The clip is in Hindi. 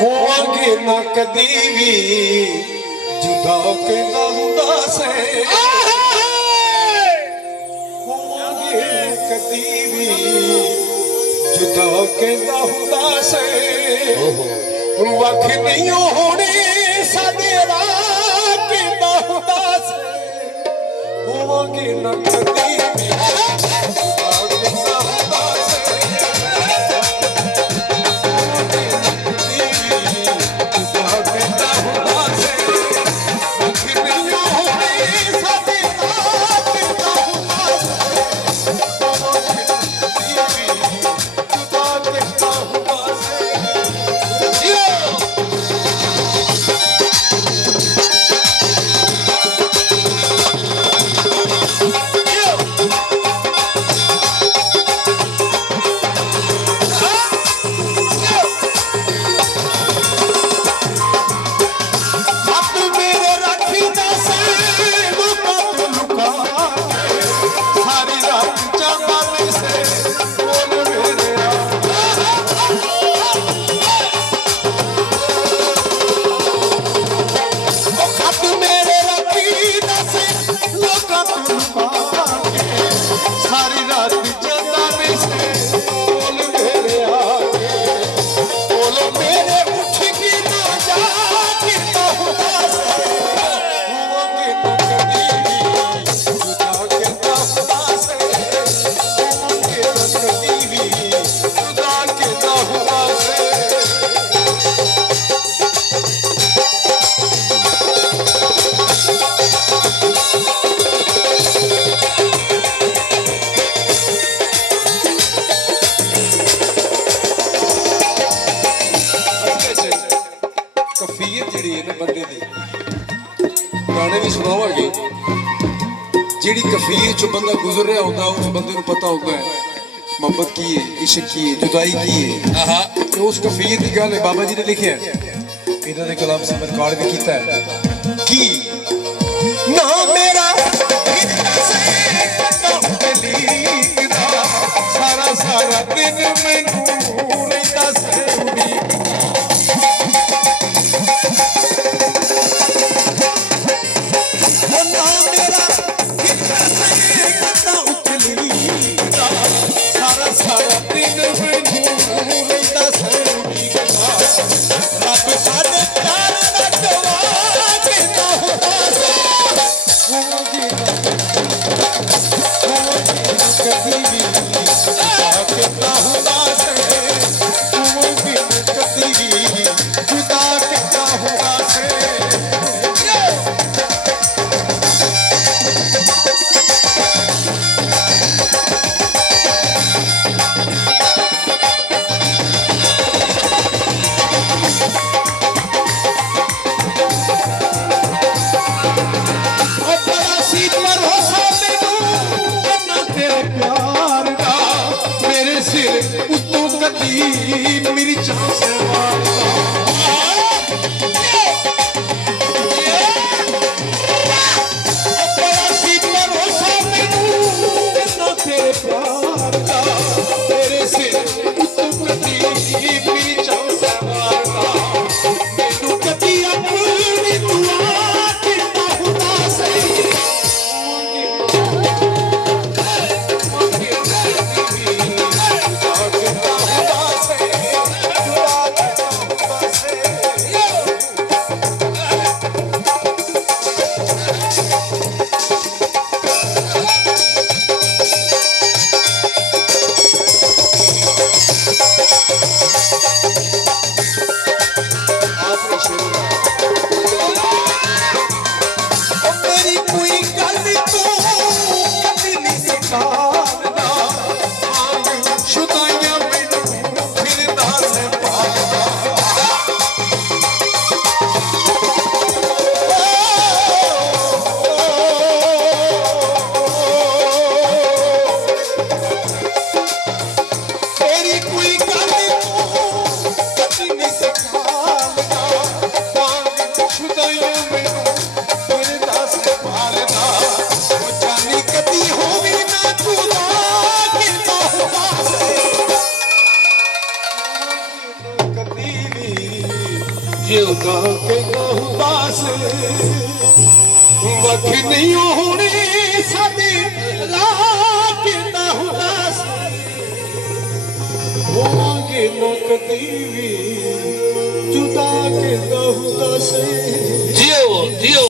ਹੋਵਾਂਗੇ ਨਾ ਕਦੀ ਵੀ जुदा कहता हुंदा से होवांगे कदी भी जुदा कहता हुंदा से वख नहीं होनी साडे राह कहता हुंदा से होवांगे ना कदी भी जुदा कहता हुंदा से गाने भी सुनावांगे जिहड़ी कफीर चो बंदा गुजर रहा होंदा उस बंदे को पता होता है मोहब्बत की है, इश्क की है, जुदाई की है। तो उस कफीर की गल बाबा जी ने लिखी है, इन्हां दे कलाम से रिकॉर्ड भी कीता है कि ना मेरा सारा सारा दिन मैनू रहिंदा सरूरी ਜਿਉਦਾ ਕੇ ਉਦਾਸ ਵਖ ਨਹੀਂ ਹੋਣੀ ਸਾਡੇ ਲਾ ਕੇ ਨਾ ਉਦਾਸ ਹੋਵਾਂਗੇ ਨਾ ਕਦੀ ਵੀ ਜੁਦਾ ਕੇ ਨਾ ਉਦਾਸ ਜਿਉ ਜਿਉ